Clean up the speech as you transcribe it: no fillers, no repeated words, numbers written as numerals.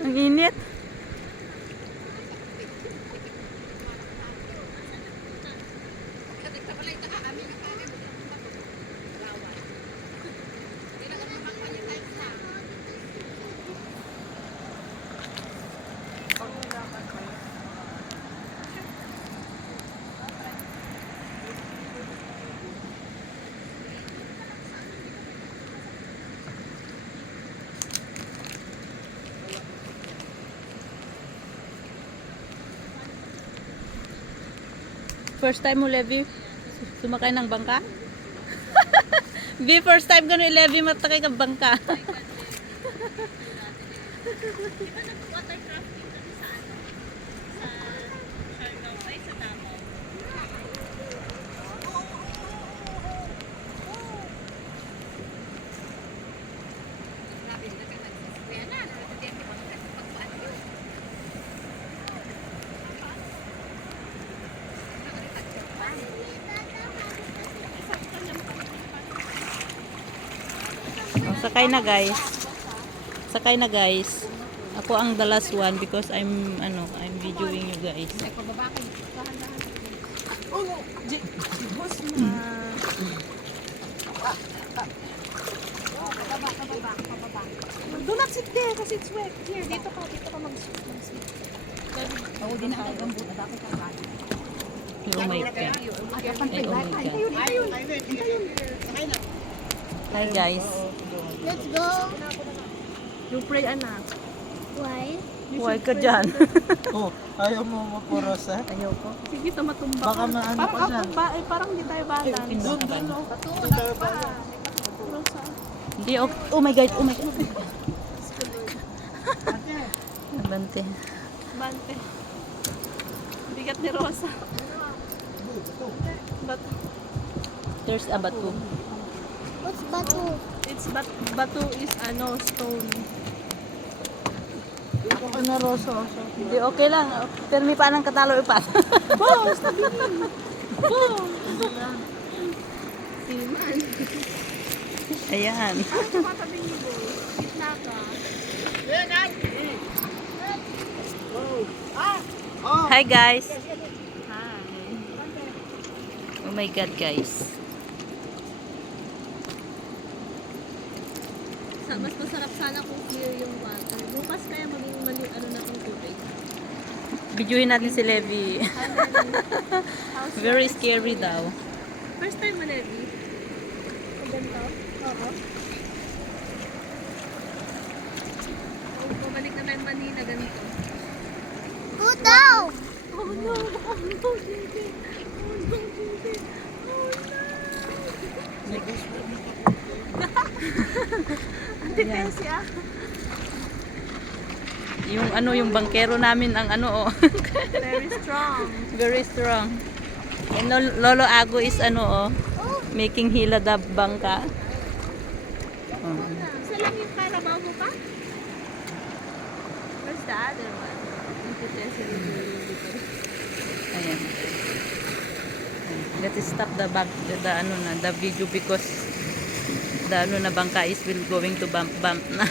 Ang init. First time mo, Levi, sumakay ng bangka? B, first time ko na Levi matakay ng bangka. Oh, sakay na guys. Sakay na guys. Ako ang the last one because I'm videoing you guys. Do not sit there kasi it's wet. Here, dito ka mag-sit. Oo, din ang gambut at ako ka. Oh my God. Ay, oh my God. Hi guys. Let's go. You pray, anak. Why? Huwag ka dyan. Oh, ayaw mo mapurosa? Ayoko. Sige, matumba Baka ka. maano Parang ka dyan. ako ba? Parang hindi tayo balance. Doon, doon, Hindi, oh my God. Oh my God. Nabante. Bante. Bigat ni Rosa. But There's a batu. What's batu? it's batu is stone. Ano, Rosa? Hindi, okay lang. Pero may paanang katalo ipas. Boss, nabingin. Boss. Siman. Ayan. Ano ka tabingin, boss? Gitna ka. Hi guys. Hi. Oh my God guys. Mas masarap sana kung clear yung water. Bukas kaya maging na itong tubig. Videohin natin si Levi. Very scary daw. First time mo, Levi? Ganito? Oo. Bumalik na tayo Manila, ganito. Go down. Oh no! Oh no, Levi! Oh no, Levi! Oh no! Ante Tessie, ah! Yung bangkero namin ang Very strong. very strong. And Lolo Ago is making hila the bangka. Isa lang yung Carabao mo pa? Where's the other one? Ante Tessie, Ayan. Let's stop the video because the bangka is going to bump na.